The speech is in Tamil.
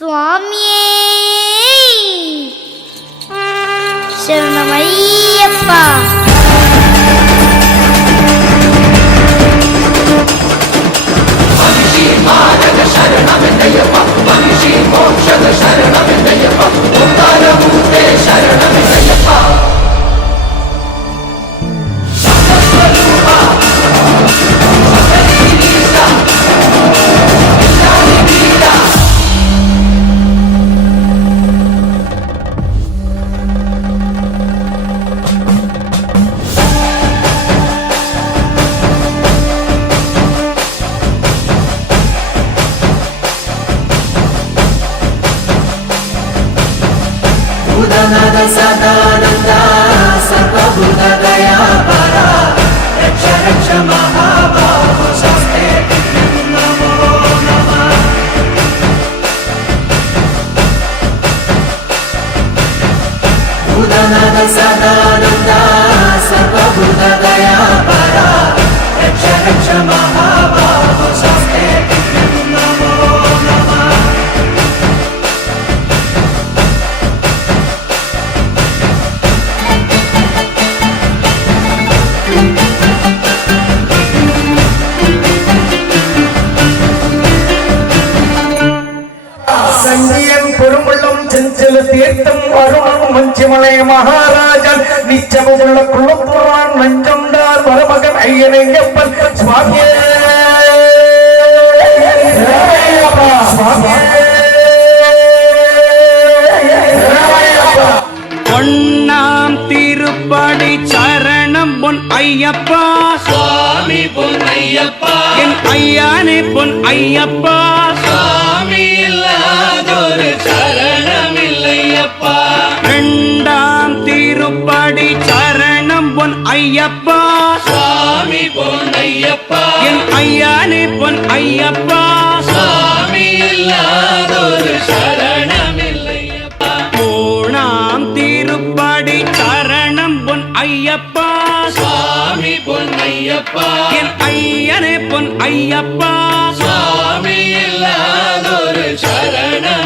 சுவாமியே சரணமையப்பா. சரணமென்னையப்பா மனுஷி மோட்சத சரணமென்னையப்பா உத்தாரமூர்த்தே சரணமென்னையப்பா भूतनाथ सदानंद सर्वभूत दयापरा रक्ष रक्ष महाबाहो शास्त्रे नमो नमः। भूतनाथ सदानंद सर्वभूत दयापरा रक्ष रक्ष महाबाहो शास्त्रे नमो नमः। சங்கியன் பெரும்பள்ளம் செஞ்சல தீர்த்தம் வருணம் மஞ்சுமலை மகாராஜன் நிச்சமுள்ள குளப்புறான் நஞ்சொண்டார் மருமகன் ஐயனையப்பன் சுவாமியே பொன்னாம் திருப்படி சரணம் பொன் ஐயப்பா சுவாமி பொன் ஐயப்பா என் ஐயானே பொன் ஐயப்பா சுவாமி இல்லாதொரு சரணமில்லையப்பா. இரண்டாம் திருப்படி சரணம் பொன் ஐயப்பா சுவாமி பொன் ஐயப்பா என் ஐயானே பொன் ஐயப்பா சுவாமி இல்லாதொரு சரணமில்லையப்பா. மூணாம் திருப்படி சரணம் பொன் ஐயப்பா சுவாமி பொன் ஐயப்பா என் ஐயனே பொன் ஐயப்பா சுவாமி இல்லாதொரு சரணம்